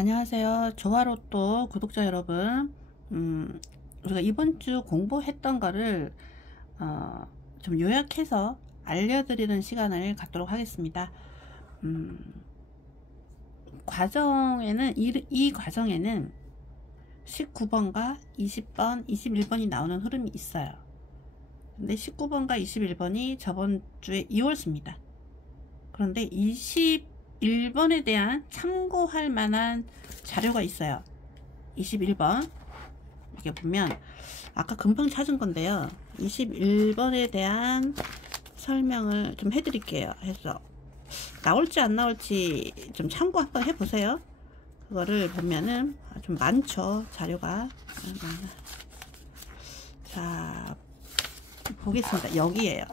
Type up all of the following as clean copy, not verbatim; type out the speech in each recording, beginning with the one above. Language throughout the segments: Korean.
안녕하세요. 조화로또 구독자 여러분. 우리가 이번 주 공부했던 거를 좀 요약해서 알려드리는 시간을 갖도록 하겠습니다. 과정에는 이 과정에는 19번과 20번, 21번이 나오는 흐름이 있어요. 근데 19번과 21번이 저번 주에 2월수입니다. 그런데 21번에 대한 참고할 만한 자료가 있어요. 21번 이렇게 보면 아까 금방 찾은 건데요. 21번에 대한 설명을 좀 해드릴게요. 해서 나올지 안 나올지 좀 참고 한번 해보세요. 그거를 보면은 좀 많죠, 자료가. 자, 보겠습니다. 여기에요.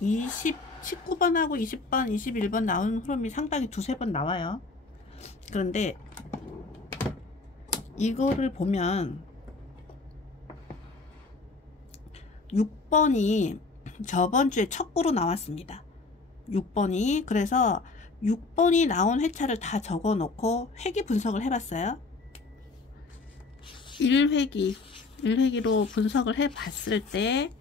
19번하고 20번, 21번 나오는 흐름이 상당히 두세 번 나와요. 그런데 이거를 보면 6번이 저번 주에 첫 구로 나왔습니다. 6번이. 그래서 6번이 나온 회차를 다 적어 놓고 회귀 분석을 해봤어요. 1회기로 분석을 해봤을 때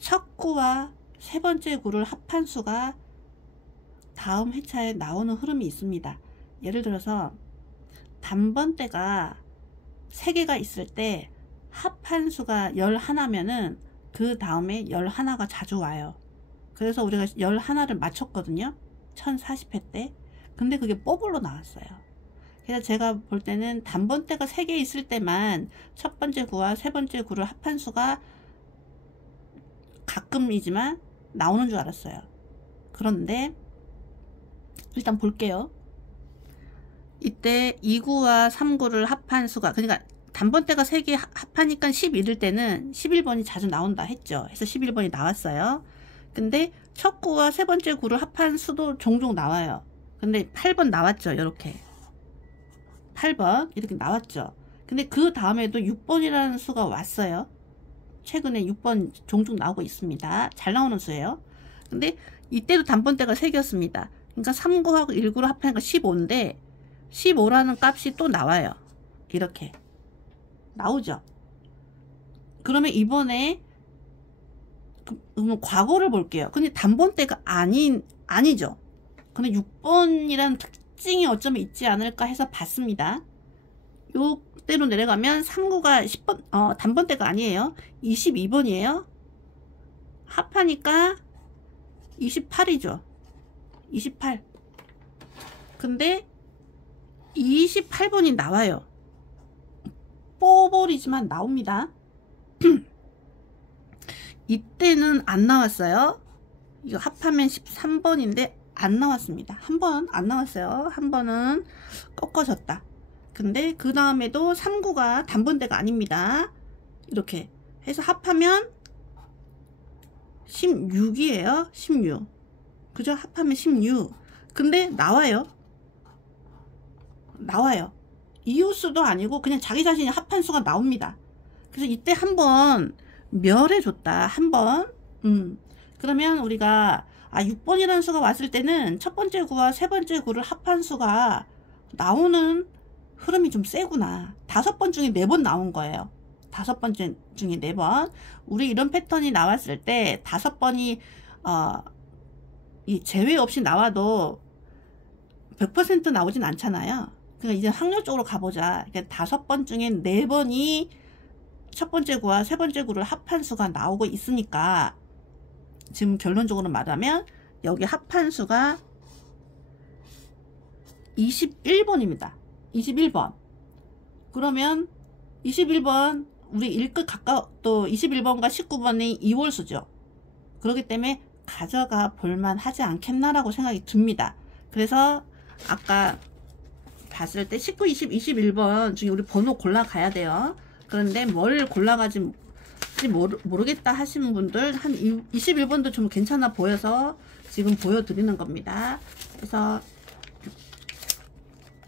첫 구와 세 번째 구를 합한 수가 다음 회차에 나오는 흐름이 있습니다. 예를 들어서 단번대가 3개가 있을 때 합한 수가 11면은 그 다음에 11가 자주 와요. 그래서 우리가 11를 맞췄거든요. 1040회 때. 근데 그게 뽀블로 나왔어요. 그래서 제가 볼 때는 단번대가 3개 있을 때만 첫 번째 구와 세 번째 구를 합한 수가 가끔이지만 나오는 줄 알았어요. 그런데 일단 볼게요. 이때 2구와 3구를 합한 수가, 그러니까 단번대가 3개 합하니까 11일 때는 11번이 자주 나온다 했죠. 그래서 11번이 나왔어요. 근데 첫 구와 세 번째 구를 합한 수도 종종 나와요. 근데 8번 나왔죠. 이렇게 8번 이렇게 나왔죠. 근데 그 다음에도 6번이라는 수가 왔어요. 최근에 6번 종종 나오고 있습니다. 잘 나오는 수예요. 근데 이때도 단번대가 3개였습니다. 그러니까 3구하고 1구를 합하니까 15인데 15라는 값이 또 나와요. 이렇게 나오죠. 그러면 이번에 그러면 과거를 볼게요. 근데 단번대가 아니죠. 근데 6번이라는 특징이 어쩌면 있지 않을까 해서 봤습니다. 요대로 내려가면 3구가 10번, 단번대가 아니에요. 22번이에요. 합하니까 28이죠. 28. 근데 28번이 나와요. 뽀벌이지만 나옵니다. 이때는 안 나왔어요. 이거 합하면 13번인데 안 나왔습니다. 한 번 안 나왔어요. 한 번은 꺾어졌다. 근데 그 다음에도 3구가 단번대가 아닙니다. 이렇게 해서 합하면 16이에요. 16. 그죠? 합하면 16. 근데 나와요. 이웃수도 아니고 그냥 자기 자신이 합한 수가 나옵니다. 그래서 이때 한번 멸해줬다. 한번. 그러면 우리가 6번이라는 수가 왔을 때는 첫 번째 구와 세 번째 구를 합한 수가 나오는 흐름이 좀 세구나. 5번 중에 4번 나온 거예요. 5번 중에 4번. 우리 이런 패턴이 나왔을 때 5번이 이 제외 없이 나와도 100% 나오진 않잖아요. 그러니까 이제 확률적으로 가보자. 그러니까 5번 중에 4번이 첫 번째 구와 세 번째 구를 합한 수가 나오고 있으니까 지금 결론적으로 말하면 여기 합한 수가 21번입니다. 21번. 그러면 21번 우리 1끝 또 21번과 19번이 2월수죠. 그렇기 때문에 가져가 볼만 하지 않겠나라고 생각이 듭니다. 그래서 아까 봤을 때 19, 20, 21번 중에 우리 번호 골라가야 돼요. 그런데 뭘 골라가지 모르겠다 하시는 분들 한 21번도 좀 괜찮아 보여서 지금 보여드리는 겁니다. 그래서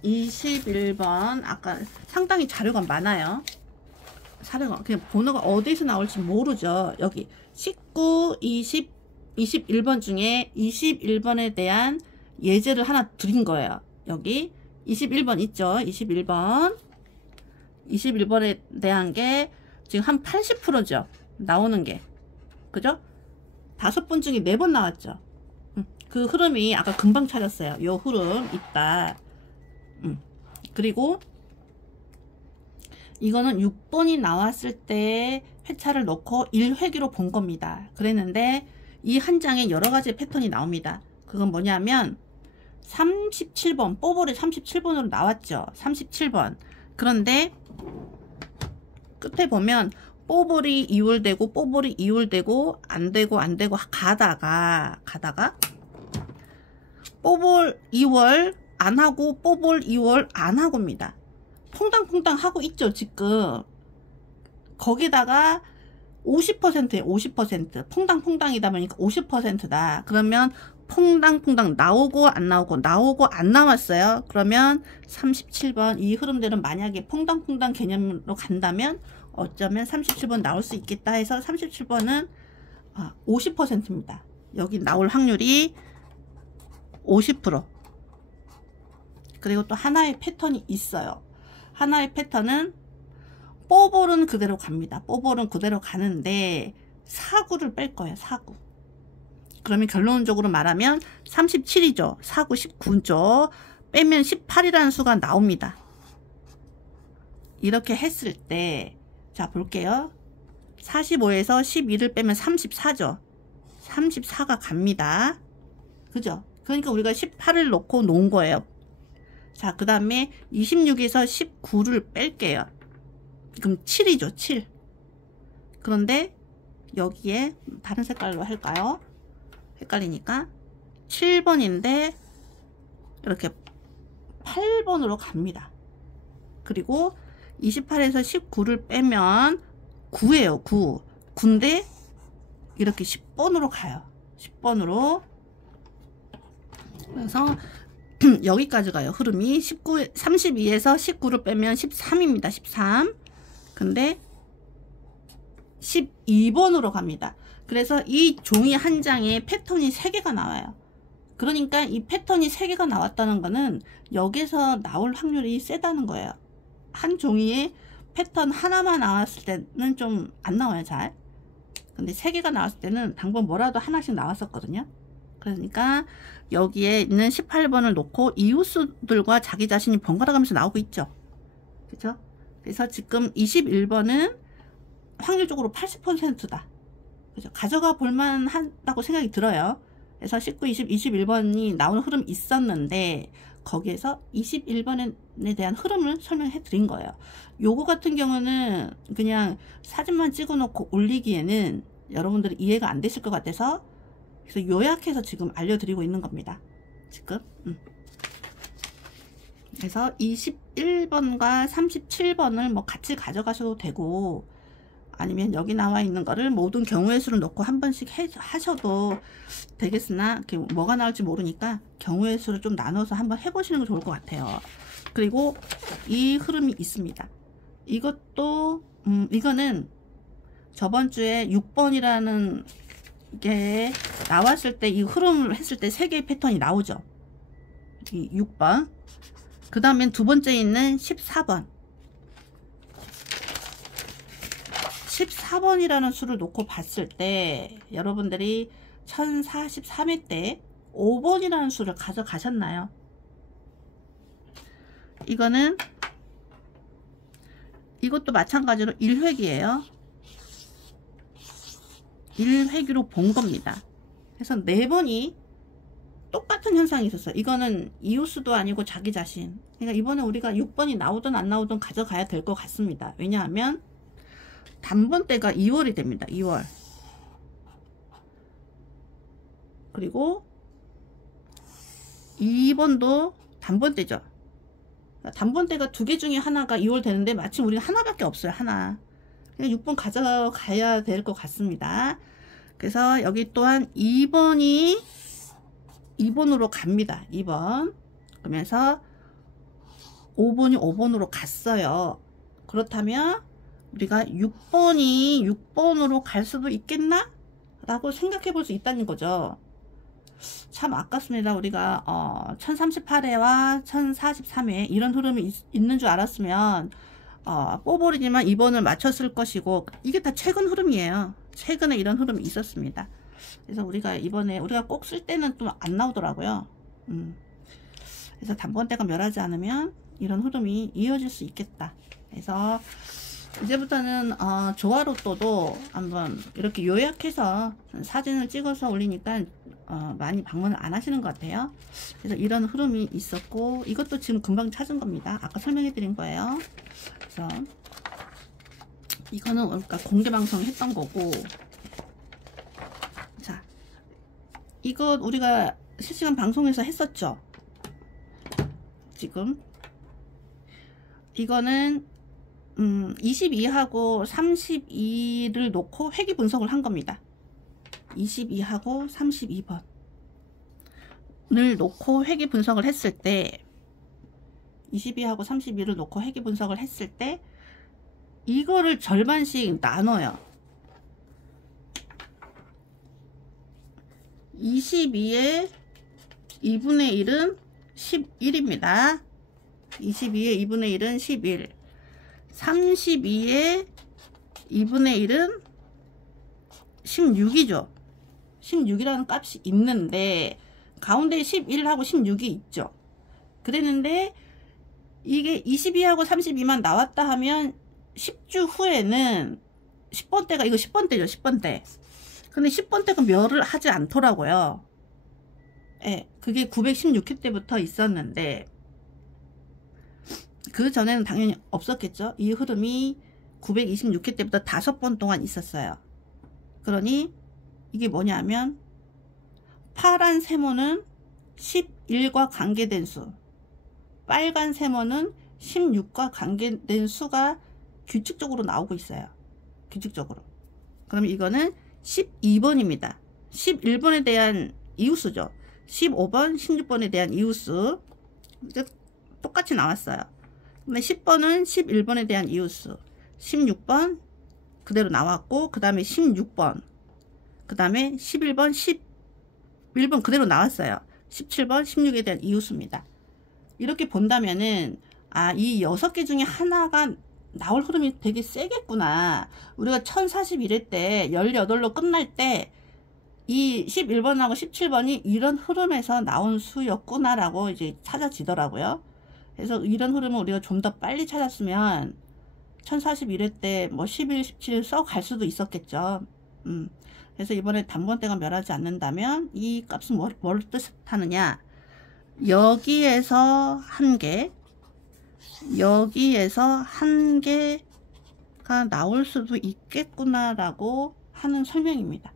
21번 아까 상당히 자료가 많아요. 자료가 그냥 번호가 어디서 나올지 모르죠. 여기 19, 20, 21번 중에 21번에 대한 예제를 하나 드린 거예요. 여기 21번 있죠. 21번에 대한 게 지금 한 80%죠. 나오는 게. 그죠? 5번 중에 4번 나왔죠. 그 흐름이 아까 금방 찾았어요. 요 흐름 있다. 그리고 이거는 6번이 나왔을 때 회차를 넣고 1회기로 본 겁니다. 그랬는데 이 한 장에 여러 가지 패턴이 나옵니다. 그건 뭐냐면 37번, 뽀볼이 37번으로 나왔죠. 37번. 그런데 끝에 보면 뽀볼이 2월 되고 뽀볼이 2월 되고 안 되고 가다가 뽀볼 2월 안 하고 뽀볼 2월 안 하고입니다. 퐁당퐁당 하고 있죠. 지금 거기다가 50%에요. 50%. 퐁당퐁당이다 보니까 50%다. 그러면 퐁당퐁당 나오고 안 나오고 나오고 안 나왔어요. 그러면 37번 이 흐름대로 만약에 퐁당퐁당 개념으로 간다면 어쩌면 37번 나올 수 있겠다 해서 37번은 50%입니다. 여기 나올 확률이 50%. 그리고 또 하나의 패턴이 있어요. 하나의 패턴은 뽀볼은 그대로 갑니다. 뽀볼은 그대로 가는데 사구를 뺄 거예요. 사구. 그러면 결론적으로 말하면 37이죠. 사구 19죠. 빼면 18이라는 수가 나옵니다. 이렇게 했을 때 자 볼게요. 45에서 12를 빼면 34죠. 34가 갑니다. 그죠? 그러니까 우리가 18을 놓고 놓은 거예요. 자, 그 다음에 26에서 19를 뺄게요. 그럼 7이죠. 7. 그런데 여기에 다른 색깔로 할까요? 헷갈리니까 7번인데 이렇게 8번으로 갑니다. 그리고 28에서 19를 빼면 9예요. 9. 9인데 이렇게 10번으로 가요. 10번으로. 그래서 여기까지 가요. 흐름이 32에서 19를 빼면 13입니다. 13. 근데 12번으로 갑니다. 그래서 이 종이 한 장에 패턴이 3개가 나와요. 그러니까 이 패턴이 3개가 나왔다는 거는 여기서 나올 확률이 세다는 거예요. 한 종이에 패턴 하나만 나왔을 때는 좀 안 나와요. 잘. 근데 3개가 나왔을 때는 당번 뭐라도 하나씩 나왔었거든요. 그러니까 여기에 있는 18번을 놓고 이웃수들과 자기 자신이 번갈아 가면서 나오고 있죠. 그죠? 그래서 지금 21번은 확률적으로 80%다. 그죠? 가져가 볼만 한다고 생각이 들어요. 그래서 19, 20, 21번이 나오는 흐름이 있었는데 거기에서 21번에 대한 흐름을 설명해 드린 거예요. 요거 같은 경우는 그냥 사진만 찍어 놓고 올리기에는 여러분들이 이해가 안 되실 것 같아서 그래서 요약해서 지금 알려드리고 있는 겁니다. 지금. 그래서 21번과 37번을 뭐 같이 가져가셔도 되고 아니면 여기 나와 있는 거를 모든 경우의 수를 놓고 한 번씩 하셔도 되겠으나 뭐가 나올지 모르니까 경우의 수를 좀 나눠서 한번 해보시는 게 좋을 것 같아요. 그리고 이 흐름이 있습니다. 이것도 이거는 저번 주에 6번이라는 게 나왔을 때 이 흐름을 했을 때 3개의 패턴이 나오죠. 이 6번. 그 다음엔 두 번째 있는 14번. 14번이라는 수를 놓고 봤을 때 여러분들이 1043회 때 5번이라는 수를 가져가셨나요? 이것도 마찬가지로 1회기예요. 1회기로 본 겁니다. 그래서 4번이 똑같은 현상이 있었어요. 이거는 이웃수도 아니고 자기 자신. 그러니까 이번에 우리가 6번이 나오든 안 나오든 가져가야 될 것 같습니다. 왜냐하면 단번대가 2월이 됩니다. 2월. 그리고 2번도 단번대죠. 단번대가 2개 중에 하나가 2월 되는데 마침 우리가 하나밖에 없어요. 하나. 그냥 6번 가져가야 될 것 같습니다. 그래서 여기 또한 2번이 2번으로 갑니다. 2번. 그러면서 5번이 5번으로 갔어요. 그렇다면 우리가 6번이 6번으로 갈 수도 있겠나? 라고 생각해 볼 수 있다는 거죠. 참 아깝습니다. 우리가 1038회와 1043회 이런 흐름이 있는 줄 알았으면 뽑으리지만 2번을 맞췄을 것이고, 이게 다 최근 흐름이에요. 최근에 이런 흐름이 있었습니다. 그래서 우리가 이번에 우리가 꼭 쓸 때는 또 안 나오더라고요. 그래서 단번대가 멸하지 않으면 이런 흐름이 이어질 수 있겠다. 그래서 이제부터는 조화로또도 한번 이렇게 요약해서 사진을 찍어서 올리니까 많이 방문을 안 하시는 것 같아요. 그래서 이런 흐름이 있었고, 이것도 지금 금방 찾은 겁니다. 아까 설명해 드린 거예요. 그래서 이거는 그러니까 공개 방송 했던 거고, 자, 이거 우리가 실시간 방송에서 했었죠. 지금 이거는 22하고 32를 놓고 회귀 분석을 한 겁니다. 22하고 32번을 놓고 회귀 분석을 했을 때, 22하고 32를 놓고 회귀 분석을 했을 때 이거를 절반씩 나눠요. 22의 2분의 1은 11입니다. 22의 2분의 1은 11. 32의 2분의 1은 16이죠. 16이라는 값이 있는데 가운데 11하고 16이 있죠. 그랬는데 이게 22하고 32만 나왔다 하면 10주 후에는 10번대가, 이거 10번대죠. 10번대. 근데 10번대가 멸을 하지 않더라고요. 예, 그게 916회 때부터 있었는데 그 전에는 당연히 없었겠죠. 이 흐름이 926회 때부터 5번 동안 있었어요. 그러니 이게 뭐냐면 파란 세모는 11과 관계된 수, 빨간 세모는 16과 관계된 수가 규칙적으로 나오고 있어요. 규칙적으로. 그럼 이거는 12번입니다. 11번에 대한 이웃수죠. 15번, 16번에 대한 이웃수 똑같이 나왔어요. 근데 10번은 11번에 대한 이웃수, 16번 그대로 나왔고, 그 다음에 16번, 그 다음에 11번, 11번 그대로 나왔어요. 17번, 16에 대한 이웃수입니다. 이렇게 본다면은 이 6개 중에 하나가 나올 흐름이 되게 세겠구나. 우리가 1041회 때 18로 끝날 때 이 11번하고 17번이 이런 흐름에서 나온 수였구나 라고 이제 찾아지더라고요. 그래서 이런 흐름을 우리가 좀 더 빨리 찾았으면 1041회 때 뭐 11, 17 써 갈 수도 있었겠죠. 그래서 이번에 단번대가 멸하지 않는다면 이 값은 뭘 뜻하느냐, 여기에서 한 개, 여기에서 한 개가 나올 수도 있겠구나 라고 하는 설명입니다.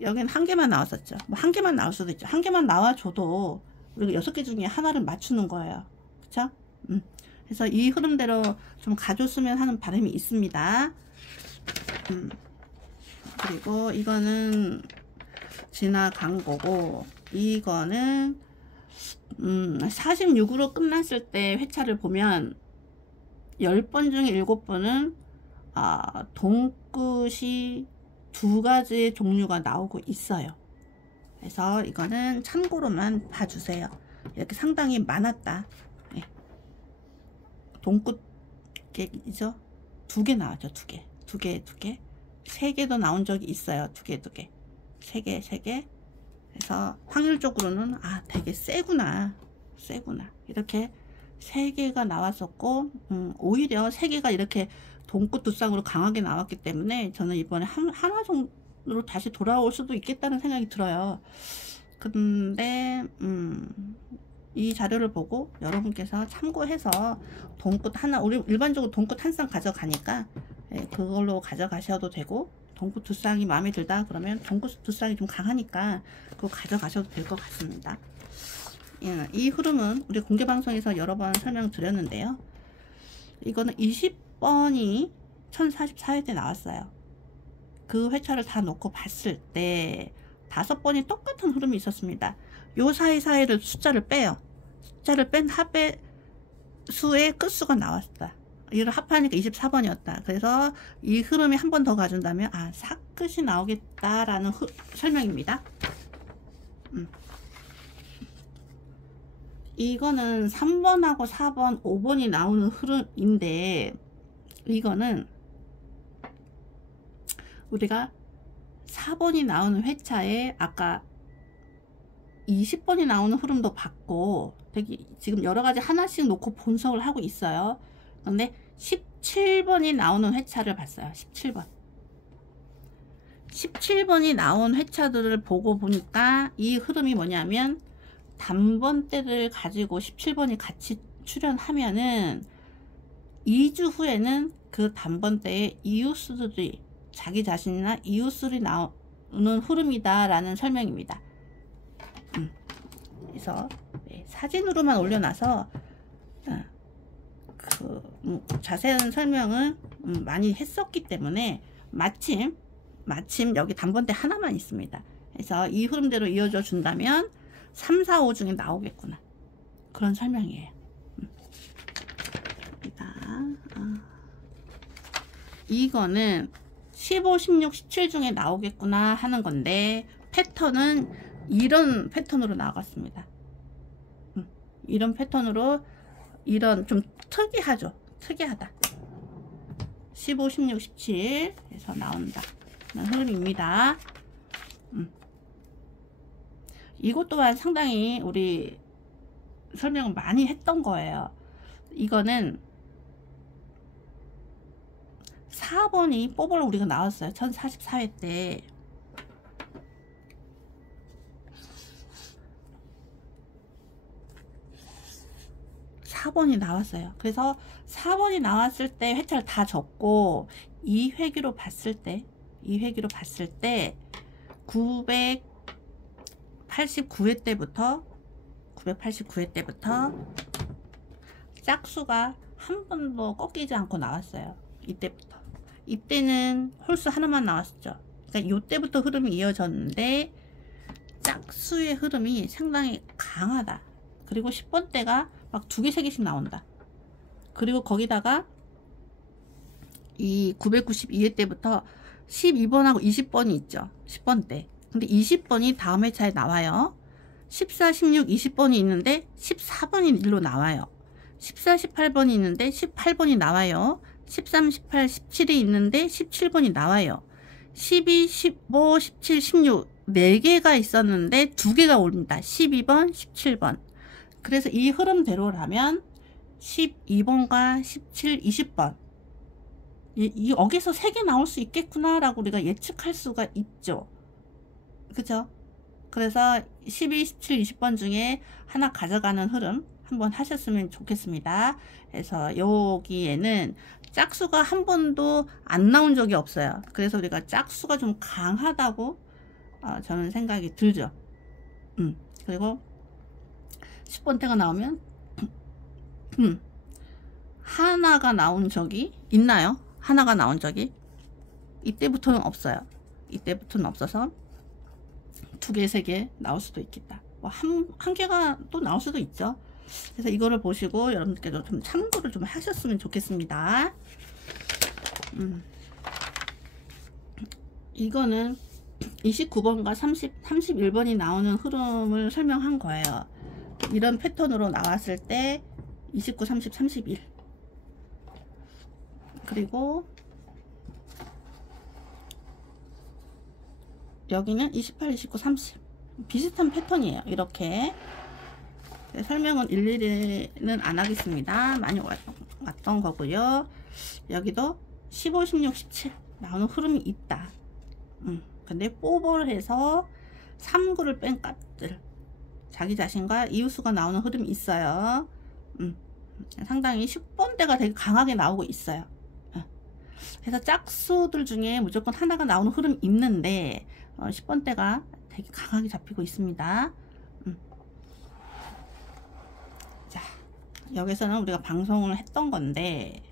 여기는 한 개만 나왔었죠. 뭐 한 개만 나올 수도 있죠. 한 개만 나와줘도 우리가 6개 중에 하나를 맞추는 거예요. 그쵸? 그래서 이 흐름대로 좀 가줬으면 하는 바람이 있습니다. 그리고 이거는 지나간 거고, 이거는 46으로 끝났을 때 회차를 보면 10번 중에 7번은 동끝이 2가지의 종류가 나오고 있어요. 그래서 이거는 참고로만 봐주세요. 이렇게 상당히 많았다. 네. 동끝이죠. 2개 나왔죠. 2개. 3개도 나온 적이 있어요. 2개. 3개. 그래서 확률적으로는 되게 세구나. 이렇게 3개가 나왔었고, 오히려 3개가 이렇게 동끝 두쌍으로 강하게 나왔기 때문에 저는 이번에 하나 정도로 다시 돌아올 수도 있겠다는 생각이 들어요. 근데 이 자료를 보고 여러분께서 참고해서 동끝 하나, 우리 일반적으로 동끝 한 쌍 가져가니까 그걸로 가져가셔도 되고, 동끝 두 쌍이 마음에 들다 그러면 동끝 두 쌍이 좀 강하니까 그거 가져가셔도 될 것 같습니다. 이 흐름은 우리 공개방송에서 여러 번 설명드렸는데요. 이거는 20번이 1044회 때 나왔어요. 그 회차를 다 놓고 봤을 때 5번이 똑같은 흐름이 있었습니다. 요 사이사이를 숫자를 빼요. 숫자를 뺀 합의 수의 끝수가 나왔다. 이를 합하니까 24번이었다. 그래서 이 흐름이 한 번 더 가준다면 사끝이 나오겠다라는 설명입니다. 이거는 3번하고 4번, 5번이 나오는 흐름인데, 이거는 우리가 4번이 나오는 회차에 아까 20번이 나오는 흐름도 봤고, 되게 지금 여러가지 하나씩 놓고 분석을 하고 있어요. 근데 17번이 나오는 회차를 봤어요. 17번이 나온 회차들을 보고 보니까 이 흐름이 뭐냐면, 단번대를 가지고 17번이 같이 출현하면은 2주 후에는 그 단번대에 이웃수들이, 자기 자신이나 이웃수들이 나오는 흐름이다 라는 설명입니다. 그래서 사진으로만 올려놔서 자세한 설명을 많이 했었기 때문에 마침 여기 단번대 하나만 있습니다. 그래서 이 흐름대로 이어져 준다면 3, 4, 5 중에 나오겠구나, 그런 설명이에요. 이거는 15, 16, 17 중에 나오겠구나 하는 건데, 패턴은 이런 패턴으로 나왔습니다. 이런 패턴으로, 이런 좀 특이하죠. 특이하다. 15, 16, 17 에서 나온다 흐름입니다. 이것 또한 상당히 우리 설명을 많이 했던 거예요. 이거는 4번이 뽀뽀로 우리가 나왔어요. 1044회 때. (4번이) 나왔어요. 그래서 4번이 나왔을 때 회차를 다 접고 2회기로 봤을 때 989회 때부터 짝수가 한 번도 꺾이지 않고 나왔어요. 이때는 홀수 하나만 나왔었죠. 그러니까 이때부터 흐름이 이어졌는데 짝수의 흐름이 상당히 강하다. 그리고 10번대가 막 2개, 3개씩 나온다. 그리고 거기다가 이 992회 때부터 12번하고 20번이 있죠. 10번대. 근데 20번이 다음 회차에 나와요. 14, 16, 20번이 있는데 14번이 일로 나와요. 14, 18번이 있는데 18번이 나와요. 13, 18, 17이 있는데 17번이 나와요. 12, 15, 17, 16 4개가 있었는데 2개가 옵니다. 12번, 17번. 그래서 이 흐름대로라면 12번과 17, 20번 여기서 3개 나올 수 있겠구나 라고 우리가 예측할 수가 있죠. 그죠? 그래서 12, 17, 20번 중에 하나 가져가는 흐름 한번 하셨으면 좋겠습니다. 그래서 여기에는 짝수가 한 번도 안 나온 적이 없어요. 그래서 우리가 짝수가 좀 강하다고 저는 생각이 들죠. 그리고 10번대가 나오면 하나가 나온 적이 있나요? 하나가 나온 적이 이때부터는 없어요. 이때부터는 없어서 2개, 3개 나올 수도 있겠다. 뭐 한 개가 또 나올 수도 있죠. 그래서 이거를 보시고 여러분들께도 좀 참고를 좀 하셨으면 좋겠습니다. 이거는 29번과 31번이 나오는 흐름을 설명한 거예요. 이런 패턴으로 나왔을 때 29, 30, 31 그리고 여기는 28, 29, 30 비슷한 패턴이에요. 이렇게 설명은 일일이는 안 하겠습니다. 많이 왔던 거고요. 여기도 15, 16, 17 나오는 흐름이 있다. 근데 뽀뽀를 해서 3구를 뺀 값들 자기 자신과 이웃수가 나오는 흐름이 있어요. 상당히 10번대가 되게 강하게 나오고 있어요. 그래서 짝수들 중에 무조건 하나가 나오는 흐름이 있는데 10번대가 되게 강하게 잡히고 있습니다. 자, 여기서는 우리가 방송을 했던 건데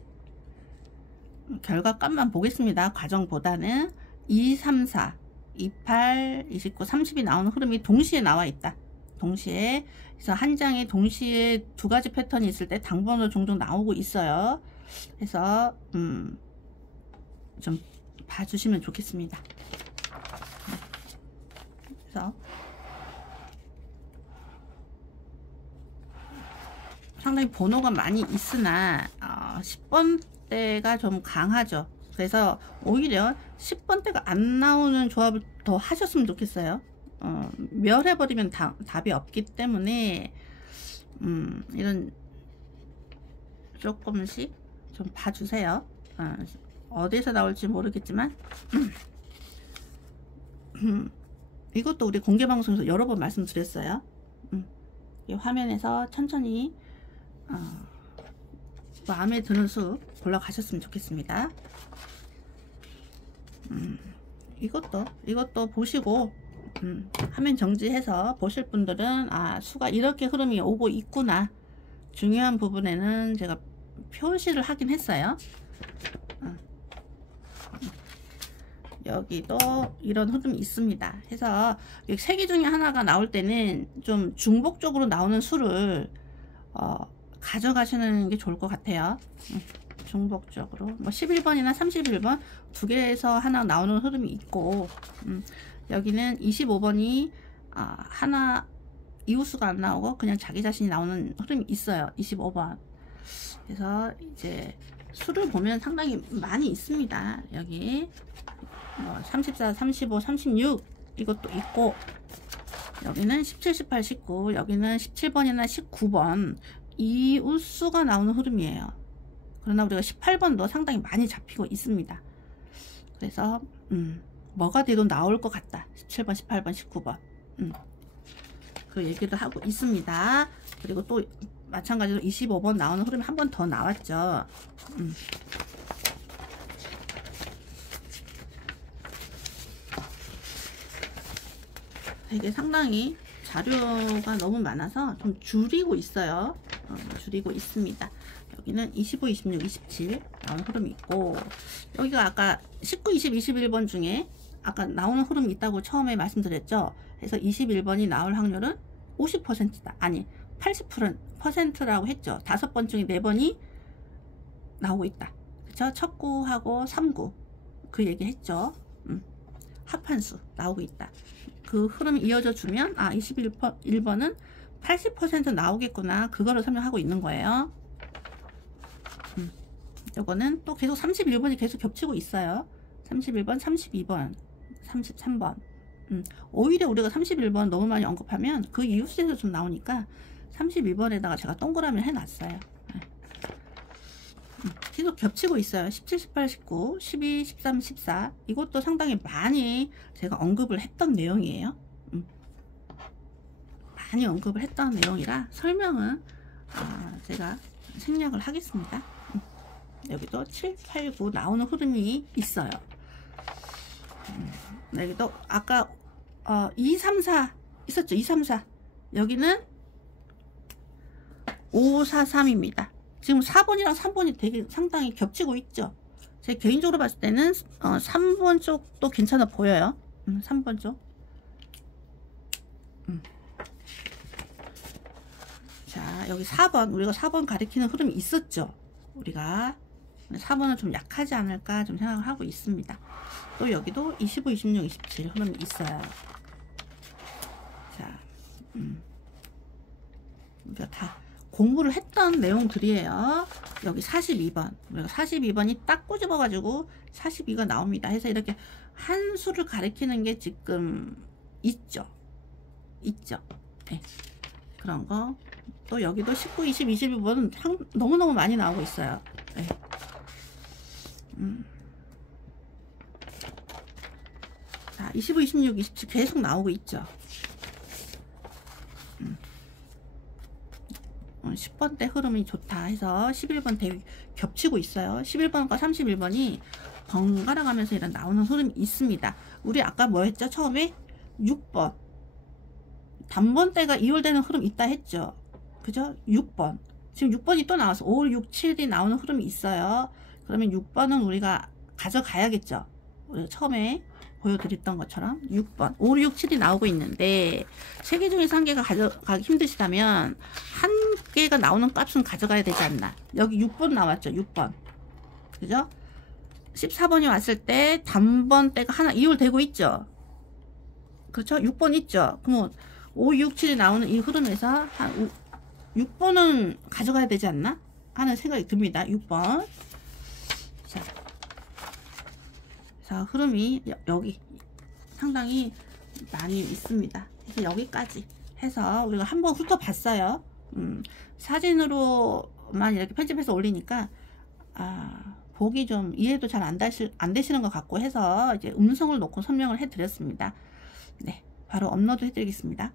결과값만 보겠습니다. 과정보다는 2, 3, 4, 28, 29, 30이 나오는 흐름이 동시에 나와 있다. 동시에. 그래서 한 장에 동시에 2가지 패턴이 있을 때 당번으로 종종 나오고 있어요. 그래서 좀 봐주시면 좋겠습니다. 그래서 상당히 번호가 많이 있으나 10번대가 좀 강하죠. 그래서 오히려 10번대가 안 나오는 조합을 더 하셨으면 좋겠어요. 멸해버리면 답이 없기 때문에 이런 조금씩 좀 봐주세요. 어디서 나올지 모르겠지만 이것도 우리 공개방송에서 여러 번 말씀드렸어요. 이 화면에서 천천히 마음에 드는 수 골라가셨으면 좋겠습니다. 이것도 보시고 화면 정지해서 보실 분들은 수가 이렇게 흐름이 오고 있구나. 중요한 부분에는 제가 표시를 하긴 했어요. 여기도 이런 흐름이 있습니다. 해서 세 개 중에 하나가 나올 때는 좀 중복적으로 나오는 수를 가져가시는 게 좋을 것 같아요. 중복적으로 뭐 11번이나 31번 두 개에서 하나 나오는 흐름이 있고, 여기는 25번이 하나 이웃수가 안 나오고 그냥 자기 자신이 나오는 흐름이 있어요. 25번. 그래서 이제 수를 보면 상당히 많이 있습니다. 여기 34, 35, 36 이것도 있고, 여기는 17, 18, 19, 여기는 17번이나 19번 이웃수가 나오는 흐름이에요. 그러나 우리가 18번도 상당히 많이 잡히고 있습니다. 그래서 뭐가 돼도 나올 것 같다. 17번, 18번, 19번 그 얘기를 하고 있습니다. 그리고 또 마찬가지로 25번 나오는 흐름이 한 번 더 나왔죠. 되게 상당히 자료가 너무 많아서 좀 줄이고 있어요. 줄이고 있습니다. 여기는 25, 26, 27 나오는 흐름이 있고, 여기가 아까 19, 20, 21번 중에 아까 나오는 흐름이 있다고 처음에 말씀드렸죠. 그래서 21번이 나올 확률은 50%다. 아니 80%라고 했죠. 5번 중에 4번이 나오고 있다. 그쵸? 첫 구하고 3구 그 얘기 했죠. 합한수 나오고 있다. 그 흐름이 이어져 주면 21번은 80% 나오겠구나. 그거를 설명하고 있는 거예요. 요거는 또 계속 31번이 계속 겹치고 있어요. 31번, 32번, 33번. 오히려 우리가 31번 너무 많이 언급하면 그 이웃에서 좀 나오니까 31번에다가 제가 동그라미를 해놨어요. 계속 겹치고 있어요. 17, 18, 19, 12, 13, 14 이것도 상당히 많이 제가 언급을 했던 내용이에요. 많이 언급을 했던 내용이라 설명은 제가 생략을 하겠습니다. 여기도 7, 8, 9 나오는 흐름이 있어요. 여기도 아까 2, 3, 4 있었죠. 2, 3, 4 여기는 5, 4, 3입니다. 지금 4번이랑 3번이 되게 상당히 겹치고 있죠. 제 개인적으로 봤을 때는 3번 쪽도 괜찮아 보여요. 3번 쪽. 자, 여기 4번 우리가 4번 가리키는 흐름이 있었죠. 우리가 4번은 좀 약하지 않을까 좀 생각을 하고 있습니다. 또 여기도 25, 26, 27 흐름이 있어요. 자, 우리가 다 공부를 했던 내용들이에요. 여기 42번 우리가 42번이 딱 꼬집어 가지고 42가 나옵니다. 해서 이렇게 한 수를 가리키는 게 지금 있죠. 네. 그런 거. 또 여기도 19, 20, 22번은 너무너무 많이 나오고 있어요. 네. 자, 25, 26, 27 계속 나오고 있죠. 10번대 흐름이 좋다 해서 11번 대위 겹치고 있어요. 11번과 31번이 번갈아 가면서 이런 나오는 흐름이 있습니다. 우리 아까 뭐 했죠? 처음에 6번 단번대가 이월되는 흐름 있다 했죠. 그죠? 6번 지금 6번이 또 나와서 5, 6, 7이 나오는 흐름이 있어요. 그러면 6번은 우리가 가져가야겠죠. 우리가 처음에 보여드렸던 것처럼 6번 5, 6, 7이 나오고 있는데 3개 중에서 한 개가 가져가기 힘드시다면 한 개가 나오는 값은 가져가야 되지 않나. 여기 6번 나왔죠. 6번 그죠? 14번이 왔을 때 단번대가 하나 이월되고 있죠. 그렇죠? 6번 있죠. 그러면 5, 6, 7이 나오는 이 흐름에서 한 6번은 가져가야 되지 않나 하는 생각이 듭니다. 6번. 자, 자 흐름이 여기 상당히 많이 있습니다. 그래서 여기까지 해서 우리가 한번 훑어봤어요. 사진으로만 이렇게 편집해서 올리니까 보기 좀 이해도 잘 안 되시는 것 같고 해서 이제 음성을 놓고 설명을 해 드렸습니다. 네, 바로 업로드 해 드리겠습니다.